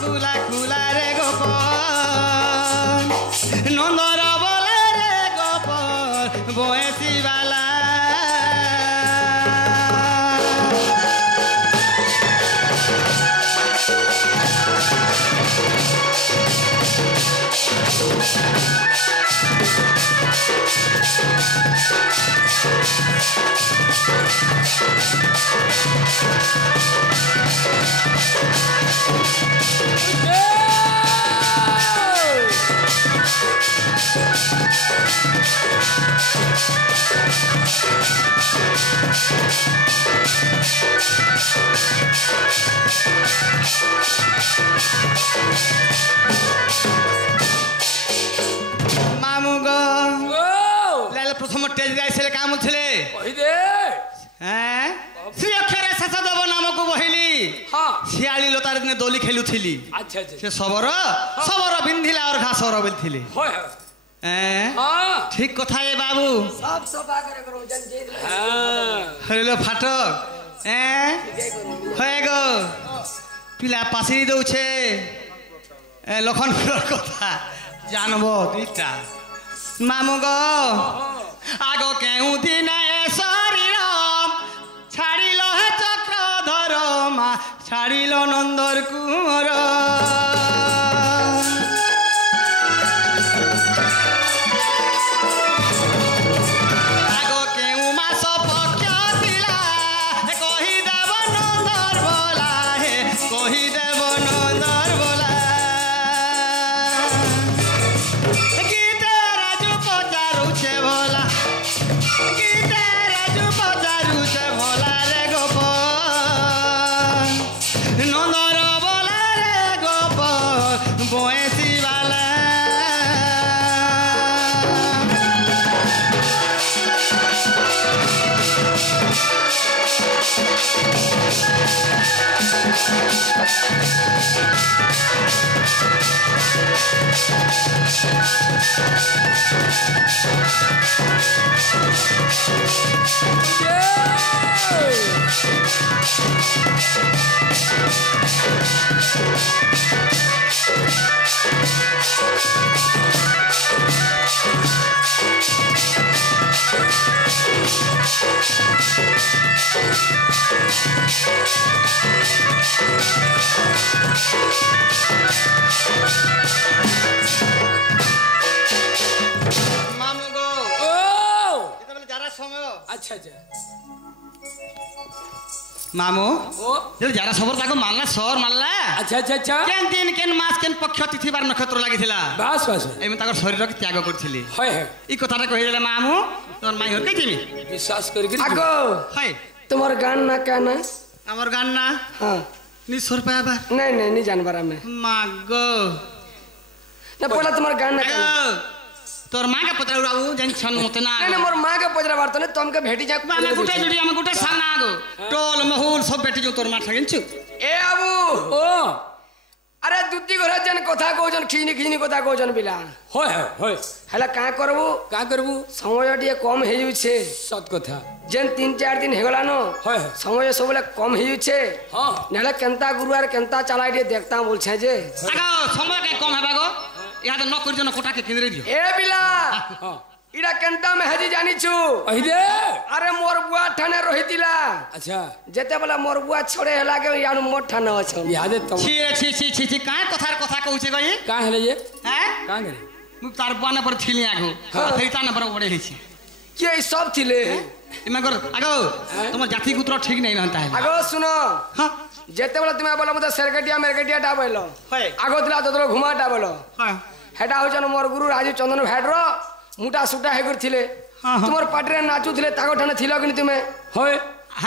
खुला खुला रे गोपाल नंदर बोले रे गोपाल बयसी वाला मामू गो लाल प्रथम टेज गाइले काम थे श्री अक्षर शेषदेव नामक बहिली शियाली लतार दिन दोली खेलुली से सबର बिंधिला और घासर बोलथिले ठीक कथा ए बाबू सब सफा करे करो हेलो फाटक होए गो पिला पासी दउछे लखन कथा जानबो दुईटा मामू गो आगो केउ दिन शरीर छाड़िल हे चक्रधर मा छाड़िल नंदर कुंवर आगो केउ मास पक्ष थिला कहिदेव नंदर बोला हे कहिदेव नंदर बोला गीते राजू पचारुछे भोला गीते राजू पचारुछे भोला रे गोपाल नंदर बोला रे गोपाल बयसी वाला मामू गो जरा समय अच्छा मामू जब जरा सबर ताको मानला सर मानला अच्छा केन दिन केन मास केन पक्ष तिथि बार नक्षत्र लागिथिला बस एमे ताको शरीर के त्याग करथिली होय ई कथाटा कहिला मामू तोर माई होर कहिथिमी विश्वास करि आगो होय तुम्हार गान ना क्या ना हमर गान ना हां नि सर पाबा नहीं जानबारा में मागो ना पहला तुम्हार गान ना तोर मां के पत्र उड़ाऊ जन छन मत ना नहीं मोर मां के पत्र बार तने तुमके भेटी जा मां गुटे जुड़ी हम गुटे साना आगो टोल महूल सब बेटी जो तोर मां ठगिनछु ए आबू ओ अरे दुद्दी घरे जन कथा कहजन खिनी कथा कहजन बिला होय हला का करबू समय टिए कम हे जुछे सत कथा जेन 3-4 दिन हेगला न समय सबले कम हे जुछे हां नले केनता गुरुवार केनता चलाई टिए देखता बोल छे जे आगो समय के कम हेबा गो या न कर जन कोटा के केंद्र दियो ए बिला इडा केनता में हजी जानी छु अहिदे अरे मोर बुआ ठाने रहितिला अच्छा जेते बला मोर बुआ छोड़े हला के यानु मोर ठाने अछन यादे तुम छी का कथा कहू छे गई का हेले ये हैं का करे मु तार बाने पर थिली आगो फेता न पर ओडे हिछि के सब थिले इमगर आगो तुम जाति गुत्र ठीक नहीं रहता है आगो सुनो हां जेते बला तुम बोला मते सरगटिया डाबेलो आगो दिला तो घुमा डाबेलो हां हेडा हो जन मोर गुरु राजू चंदन भेड्रो मुटा सुटा हे कर थिले तुमर पाटरे नाचू थिले ताको ठाने थिलो कि तुमे होय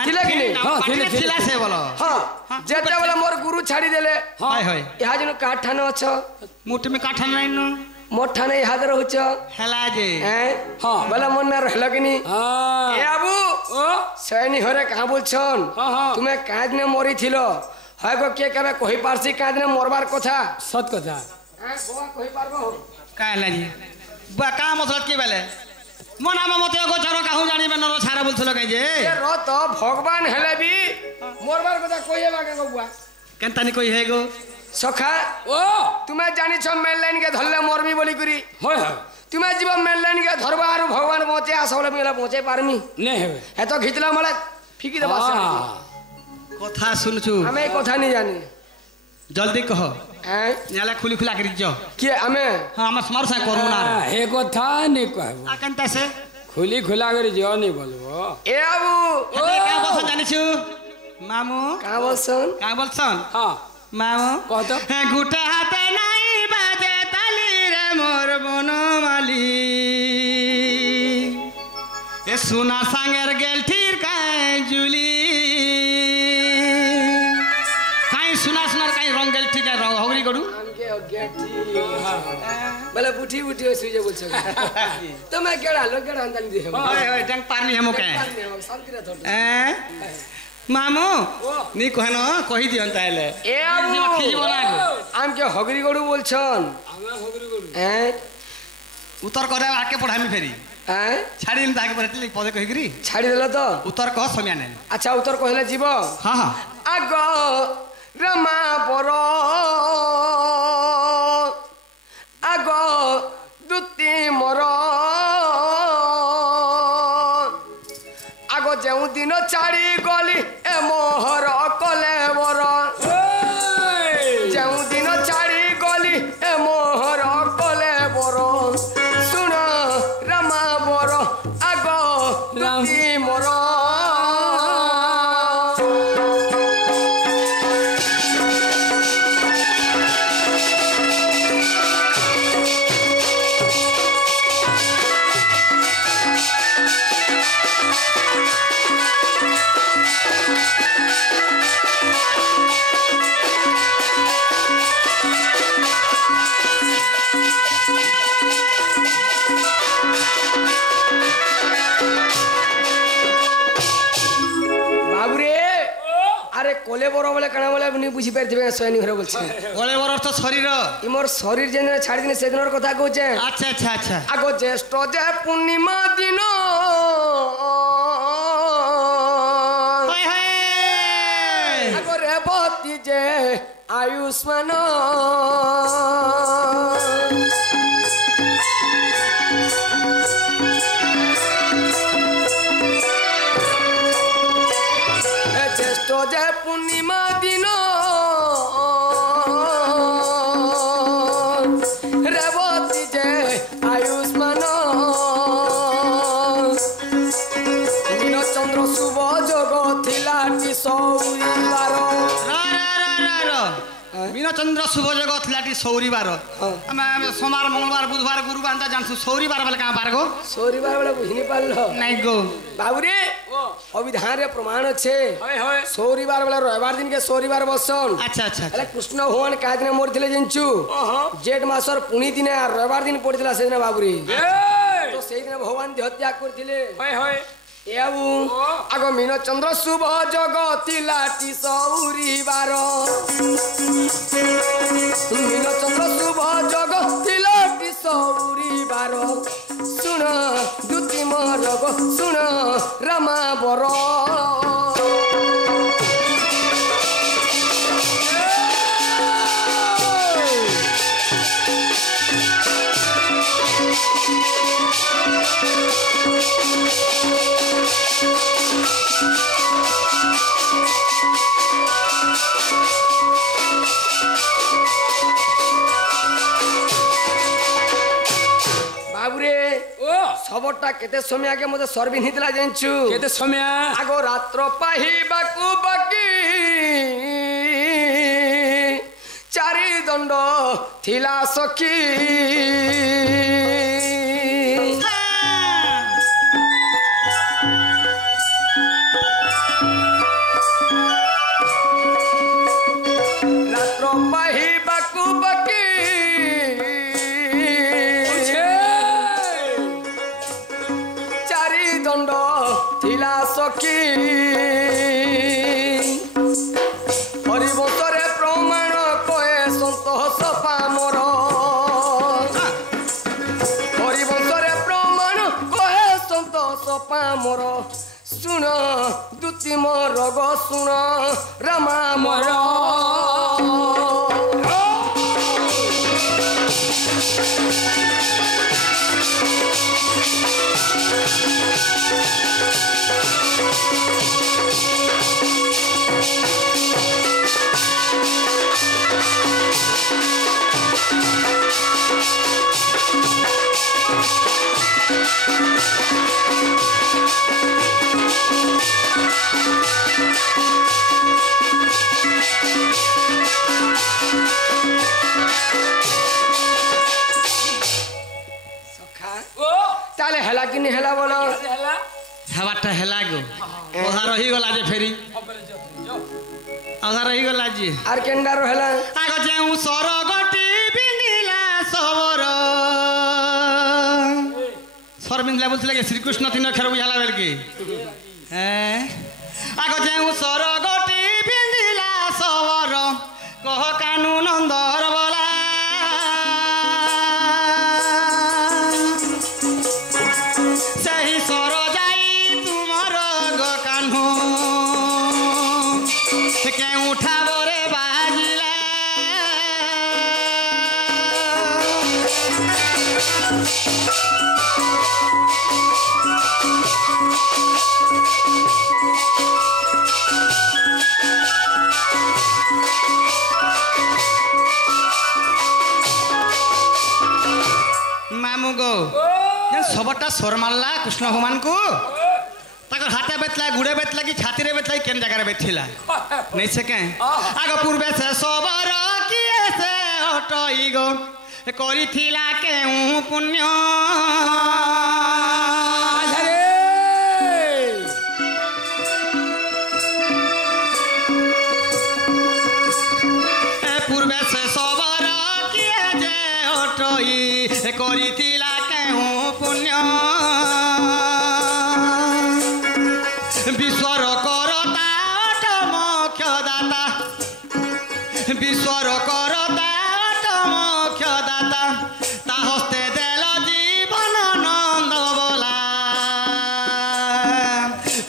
थिले कि नहीं हां थिला से बोलो हां जेते बोला मोर गुरु छाड़ी देले हाय हाय इहा जन काठ ठाने अछ मुठ में काठ नहीं न मोर ठाने इहा रहउछ हेला जे हां बोला मन ना रहलो कि नहीं हां ए बाबू ओ सैनी हरे कहां बोलछन तुमे काज ने मरी थिलो हाय गो के कबे कहि पारसी काज ने मरबार कथा सत कथा गोवा कहि पारबो का लाजी बा का मतलब के बेले मना मते गो छरो काहू जानी बे नरो छारा बोलथलो कहि जे ए रो तो भगवान हेले भी मोरबार कथा कहिए बाके गो बुआ केनता नि कहि हे गो सखा ओ तुम्हें जानी छ मेन लाइन के धरले मरमी बोली करी होय होय तुम्हें जीव मेन लाइन के धरबा आरो भगवान पहुंचे आसले मेला पहुंचे पारमी नै हेबे हे तो घिचला मला फिकी दबा कथा सुनछु हमें कथा नहीं जानी जल्दी कह हैं याला खुली खुला करी जो के हमें हां हम स्मार से करू ना हे कथा नहीं कहबो आ कंता से खुली खुला करी जो नहीं बोलबो ए बाबू का बोल जानी छु मामू का बोलसन हां मामू कहतो गुटा हाथे नहीं बाजे ताली रे मोर बनमाली ए सुना सांगेर गेल ठीर काई जुली काई सुना सुनार काई रंग गेल ठीक है हगरी करू हमके गेठी भले बुठी बुठी हो सुजे बोल छ तो मैं केड़ा लो केड़ा अंदर दे ओए ओए डंग पारनी हमो के शांति रे थोड़ मामू नी कहन कहि दियन ताले ए आबू खिजी बना आम के हगरी गडू बोलछन आमे हगरी गडू उत्तर करे आके पढ़ामी फेरी छाड़ी हम ताके पढ़ती पदे कहिकरी छाड़ी देला तो उत्तर कह समय नै अच्छा उत्तर कहले जीव हां हां आगो रमा परो आगो दुती मरो आगो जेउ दिन छाड़ी गली ए मोहर कले बर जेउ दिन छाड़ी गली ए मोहर कले बर सुन रमा बर आगो दुती मरो कोले बरो बोले कणा बोले नहीं बुझी पारथिबे सोनी घरे बोलछे कोले बरो अर्थ शरीर इमोर शरीर जेने छाड़ी दिन से दिनर कथा कहूचे अच्छा अच्छा अच्छा आगो ज्येष्ठ जे पूर्णिमा दिन हाय हाय आगो रेवती जे आयुष्मान जे पूर्णिमा दिन रेवती जे आयुष्मान मीन चंद्र शुभ जोग थिला टी सौरीबार मीन चंद्र शुभ जोग थिला टी सौरीबार सोमवार मंगलवार बुधवार गुरुवार अंता जानसु सौरीबार बोले का बार गो सौरीबार बोले बुझनी पारलो नहीं गो बाबूरे अभिधान रे प्रमाण छे सौरीबार वाला रविवार दिन के सौरीबार बसन अच्छा अच्छा अरे कृष्ण भगवान का दिन मोर थिले जिंचु जेठ मासर पुनी दिन रविवार दिन पड़थिला से दिन बाबूरी तो सेही दिन भगवान देह त्याग करथिले होय होय एबू आगो मीन चंद्र शुभ जगति लाटी सौरीबार मीन चंद्र शुभ जगति लाटी सौरीबार सुन दुति मोर गो सुन रमा बर खबरटा केते समय आगे मते सर्विन हितला जानछु केते समय आगो रात्र पाहिबाकू बाकी चारि दंड थिला सखी रात्र पाहिबाकू बाकी दंड थिला सखी हरिवंशरे प्रमाण कहे संतोष पामर हरिवंशरे प्रमाण कहे संतोष पामर सुन दुति मोर गो सुन रमा मोर নি হেলা বলো হেবারটা হেলা গো ওধা রহি গলা যে ফেরি ওধা রহি গলা যে আর কেন্ডার হেলা আগ যেউ সরগটি বিন্দিলা সবর সর বিন্দিলা বলছিল কি শ্রীকৃষ্ণ তিন অক্ষর বুঝালা বেল কি হ্যাঁ আগ যেউ সরগটি বিন্দিলা সবর কহ কানু নন্দর বলা সেই সর যাই তোমার গো কানু কেউঠা বরে বাজিলা মামু গো সবরটা সর মারলা কৃষ্ণ ভগবান কু তাকর হাতে বেতলা গুড়ে বেতলা কি ছাতিরে বেতলা কেন জায়গায় বেতছিলা নেই সে কে আগ পূর্বে সে সবর কিয়ে সে হটই গো করিছিলা কেউ পুণ্য পূর্বে সে সবর কিয়ে যে হটই করিছিলা কেউ পুণ্য বিশ্বর করতা অটমক্ষ দাতা বিশ্বর করতা অটমক্ষ দাতা তা হস্তে দেল জীবন নন্দ বলা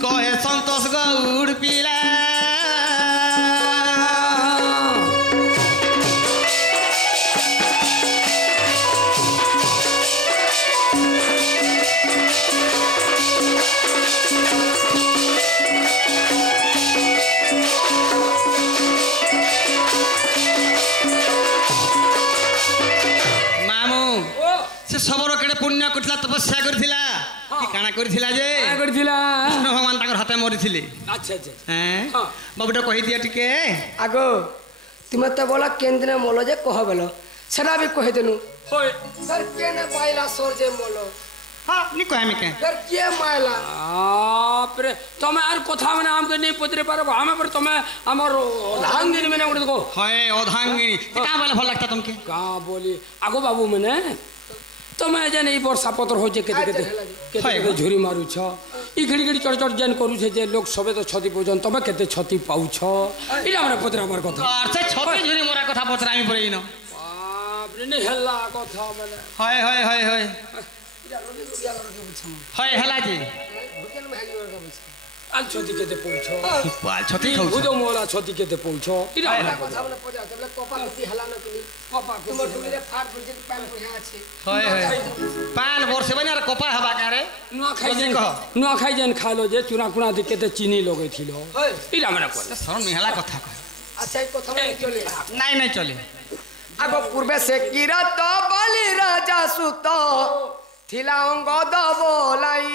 কহে সন্তোষ গৌড় পিলা সবর কেড়ে পুণ্য করছিলা তপস্যা করছিলা কি কানা করছিলা যে করছিলা কৃষ্ণ ভগবান তাঙ্কর হাতে মরিছিলে আচ্ছা আচ্ছা হ্যাঁ বাবুটা কহি দিয়া টিকে আগো তুমি তো বলা কেন্দ্রে মলো যে কহ বেল সেটা বি কহি দেনু হয় স্যার কেনে পাইলা সর যে মলো হ্যাঁ নি কই আমি কে স্যার কে মাইলা আপরে তুমি আর কথা মানে আমকে নেই পত্রে পারবো আমি পর তুমি আমার অধাঙ্গিনী মানে উড়ে দেখো হয় অধাঙ্গিনী কা বলে ভাল লাগতা তুমকে কা বলি আগো বাবু মানে তুমি যেন এই বর্ষা পত্র হচ্ছে কেতে কেতে কেতে ঝুরি মারুছ ই ঘড়ি ঘড়ি চড় চড় যেন করুছে যে লোক সবে তো ছতি পাউছন তবে কেতে ছতি পাউছ এটা আমরা পত্রে আমার কথা আর সে ছতি ঝুরি মরা কথা পত্রে আমি পড়েই ন বাপরে নে হেলা কথা মানে হয় হয় হয় হয় হয় হেলা জি আল ছতি কেতে পৌঁছ পাল ছতি খাও বুদো মোলা ছতি কেতে পৌঁছ এটা আমরা কথা বলে পজা তবে কপা কুতি হেলা না তুমি কপা তোমার টুলিরে ফাট পড়ছে পান পড়া আছে হয় হয় পান বর্ষে বানি আর কপা হবা কারে নুয়া খাই যেন খালো যে চুনা কুনা দি কেতে চিনি লগাইছিল এটা আমরা কথা শরণ মেলা কথা কয় আচ্ছা এই কথা চলে নাই নাই চলে আগ পূর্বে সে কিরত বলি রাজা সুত থিলা অঙ্গ দবলাই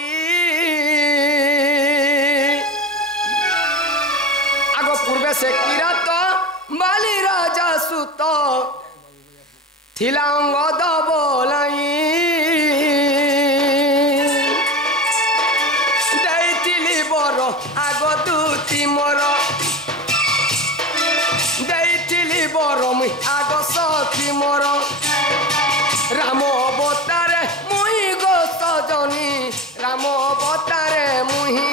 আগ পূর্বে সে কিরত বলি রাজা সুত থিলা অঙ্গ দবলাই দেইতিলি বড় আগ দুতি মর দেইতিলি বড় মুই আগ সখী মর রাম অবতারে মুই গো সজনী রাম অবতারে মুহি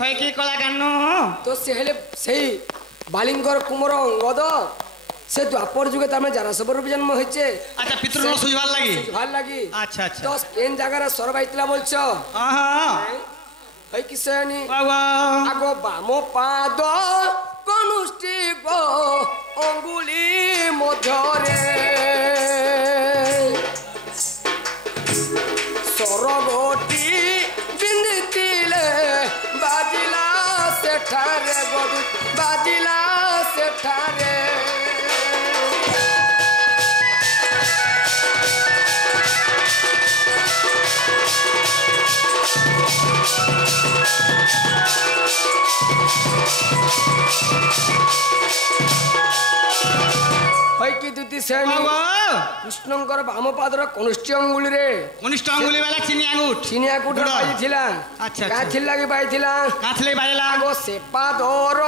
হয় কি কলা কান্ন তো সে হলে সেই বালিঙ্গর কুমর অঙ্গদ সে দ্বাপর যুগে তার যারা সবর জন্ম হয়েছে আচ্ছা পিতৃ সুইভার লাগি ভাল লাগি আচ্ছা আচ্ছা তো কেন জায়গার সরবাইতলা বলছ হ্যাঁ হয় কি সেনি বাবা আগো বাম পাদ কনুষ্টি গো অঙ্গুলি মধ্যরে সরগটি বিন্দিতিলে বাজিলা সেঠারে গদু বাজিলা সেঠারে कृष्णकर बाम पादर कनिष्ठ अंगुली रे कनिष्ठ अंगुली वाला चीनी आंगुठ पाई थिला अच्छा का थिला कि पाई थिला का थिले बायला गो से पादर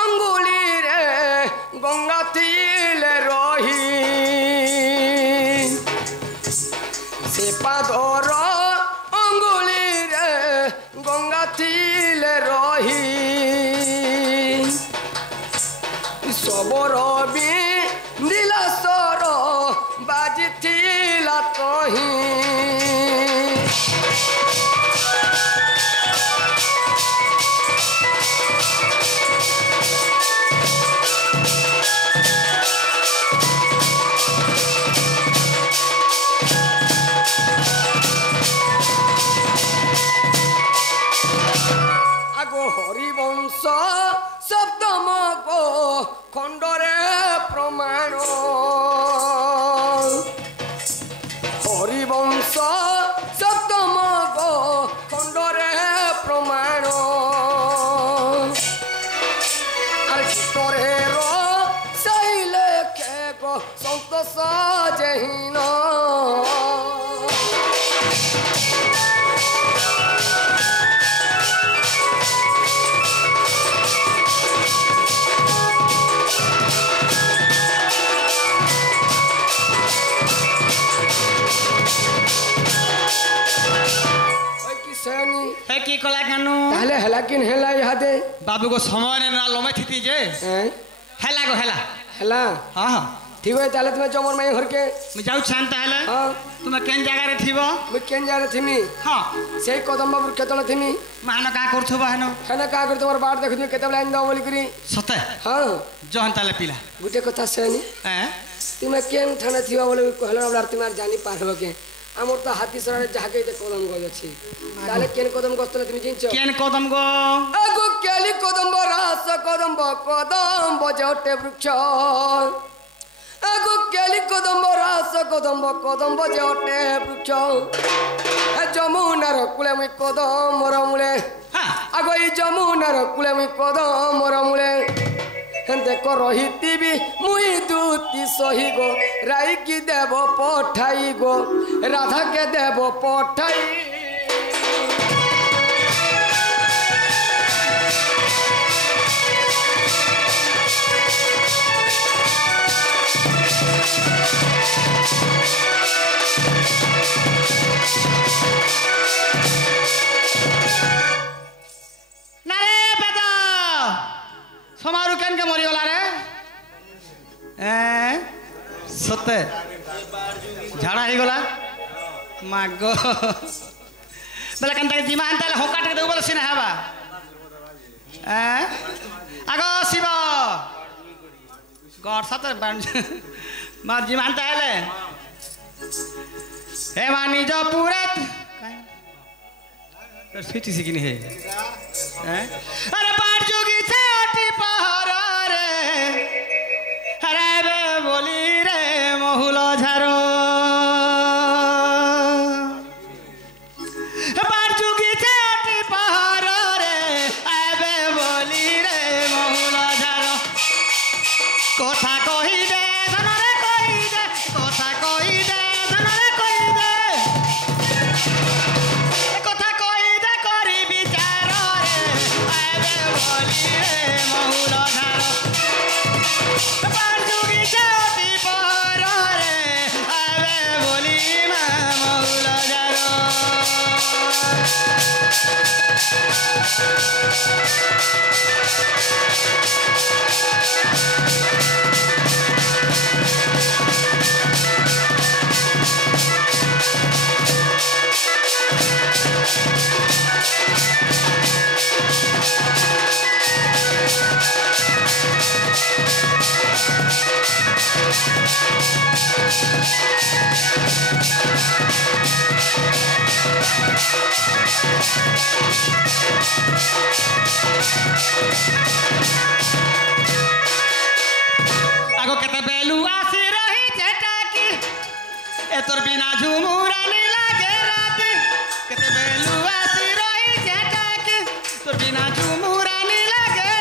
अंगुली रे गंगा तिले रही से पादर अंगुली रे गंगा तिले रही सबर भी नीलासर बाजी थिला कहीं आगो हरिवंश सप्तम को खंडरे प्रमाण हरिवंश सप्तम को खंडरे प्रमाण गीतरे रईले गो संतोष जहीन की कला कानू ताले हला किन हला यादे बाबू को समय ने ना लमे थी जे हला गो हला हला हां हां ठीक है ताले तुम चमर माई घर के मैं जाऊ शांत हला हां तुम केन जगह रे थिबो मैं केन जगह रे थिमी हां से कदम बाबू केतल थिमी मान का करथबो हनो खाना का कर तोर बाट देखि केते लाइन दो बोली करी सते हां जोहन ताले पिला गुटे कथा सेनी तुम केन थाना थिबा बोले कहला अब तुम जानी पारबो के आमर तो हाथी सरारे जाके कदम गज अछि ताले केन कदम गस्तले तुम जिंचो केन कदम गो आगो केली कदम रास कदम बजटे वृक्ष आगो केली कदम रास कदम बजटे वृक्ष जमुनार कूले मुई कदम रमूले आगो ई जमुनार कूले मुई कदम रमूले देख रही मुई दूती सही गो राई की देव पठाई गो राधा के देव पठाई समारू केन के मरी गला रे सते झाड़ा ही गला मागो बेला केन ताके जिमान ताले होकाट के देउ बोले सिने हबा आगो शिव गॉड सते मार जिमान ताले हे मानी जो पूरत सीटी सिकिनी है अरे पार जोगी से अटी पहरा रे अरे बे बोली रे महुल झारो पार जोगी से अटी पहरा रे अबे बोली रे महुल झारो कथा कहि दे धनरे कहि दे कथा कहि दे धनरे कहि दे कथा कहि दे करी विचार रे अबे बोली रे महुल झारो पार जोगी चोटी पर रे अबे बोली महुल झारो आगो केते बेलू आसी रही चटाकी ए तोर बिना झुमुरा नी लागे राती केते बेलू आसी रही चटाकी तोर बिना झुमुरा नी लागे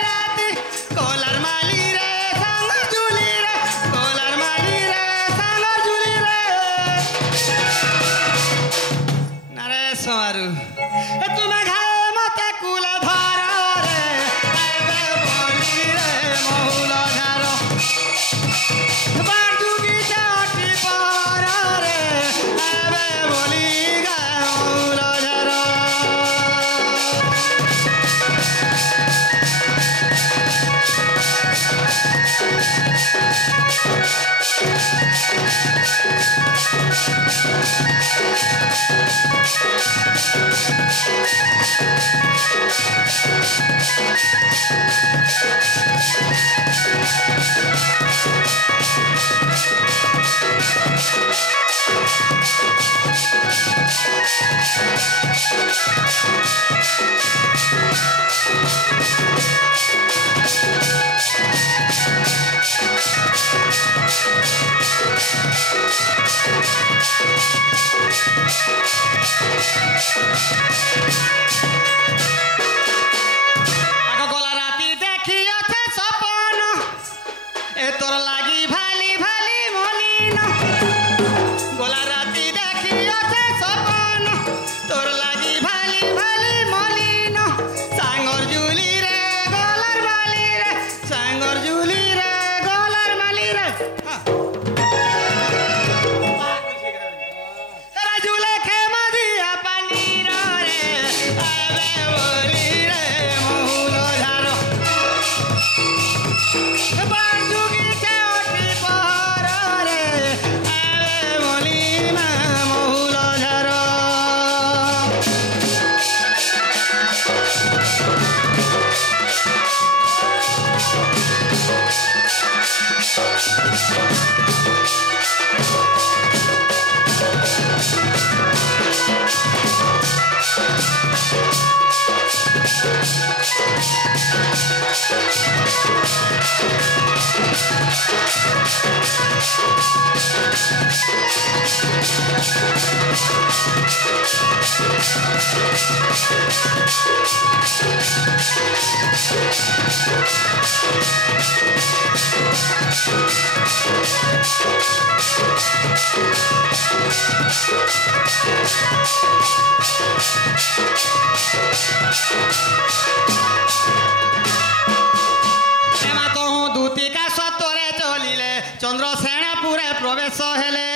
दूतिका सतरे चलिले चंद्रसेनापुरे प्रवेश हेले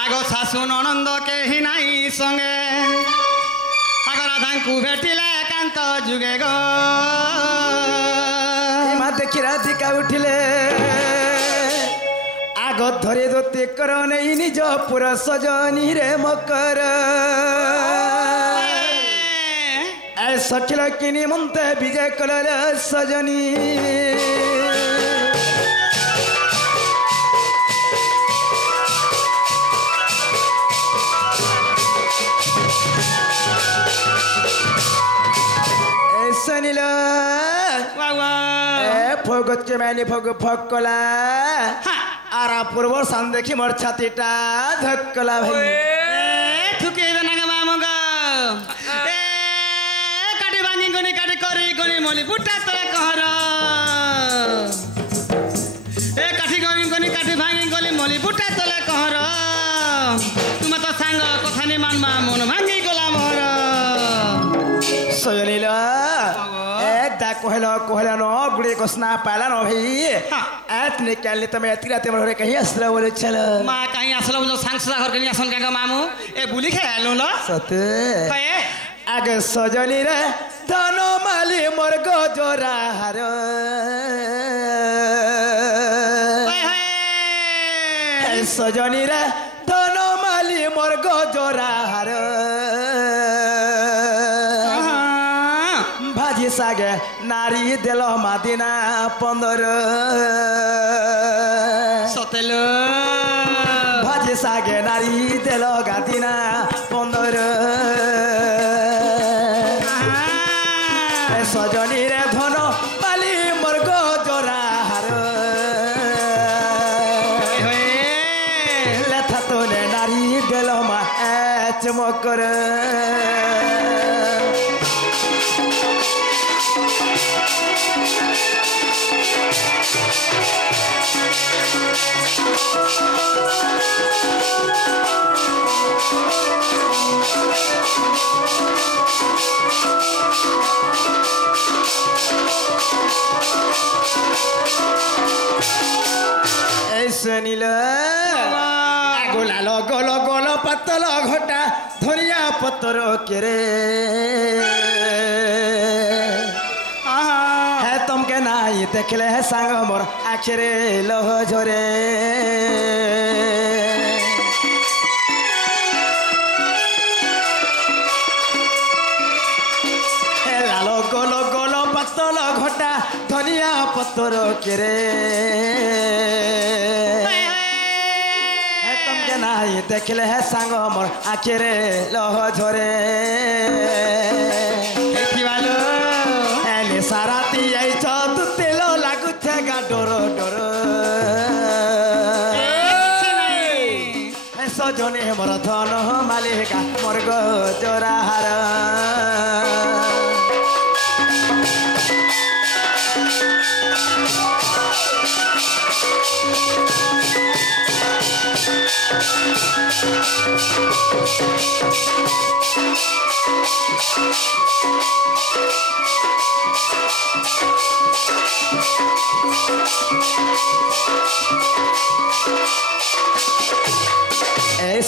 आग शाशु ननंद केही नाई संगे आग राधांकु भेटिले एकांत जुगे गो देखी राधिका उठिले आग धरे दोते कर नहीं निज पुरा सजनी रे मकर सठिल किनी मुंते विजय कलर सजनी सनिल फगत के मैंने फग फकला आरा पूर्व सान देखी मोर छातीटा धक्कला भाई थुके ना मामगा गनी काटी करी गनी मोली बुटा तले कहर ए काठी गनी गनी काठी भांगी गली मोली बुटा तले कहर तुम तो सांग कथा नि मानमा मन भांगी गला मोर सजनील एकदा कहलो कहला न गुडी कोसना पाला न भाई एत निकालले तमे एतिराते मोर कहीं असला बोले चल मा कहीं असला जो सांगसदा घर कहीं आसन काका मामू ए बुली खेलु ल सते कहे आगे सजनी रे धन माली मोर गजरा हार सजनी रे धन माली मोर गजरा हार भाजी सागे नारी देल मादिना 15 सतेल भाजी सागे नारी देल गादिना 15 सजनी रे धन पाली मोर गजरा हार लेथा तोले नारी देल मा चमकर सुनिल गोला गोल गोल पतल घटा धनिया पतर केरे है तुमके नाई देखले है सांग मोर आखिरे लह झरे लालो गोल गोल पतल घटा धनिया पतर केरे नाई देखले है सांग मोर आखिरे लह झरे सारा आई तू तेल लगुथे गा डर डर सजने मोर धन मालिका मोर गजरा हार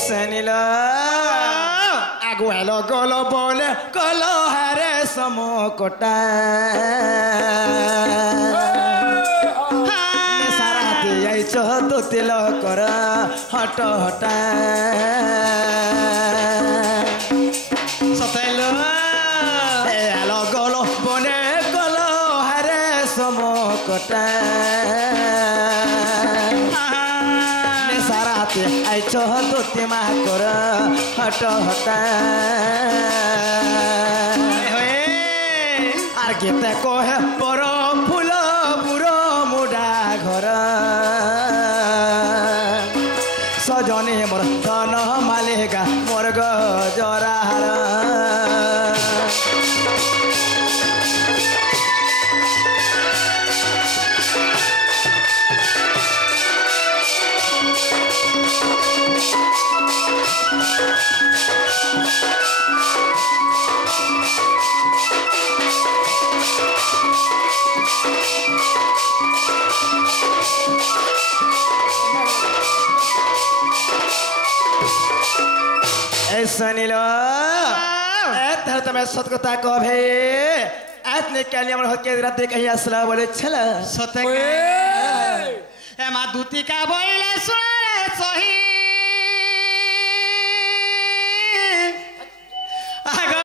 सनिल आगुआलो गोलो बोले गोलो हरे समो कोटा सारा आई तो तिल कर हट हटा सतैलो आलो गोलो बोले गोलो हरे समो कोटा आई दोती माह कर हट हटा आर गीते कहे पर फूल बुड़ मुड सुनिलो एथर तमे सत कथा कह भे एतने के लिए हमर होके रात कहीं असला बोले छला सते के ए मा दूती का बोले सुना रे सही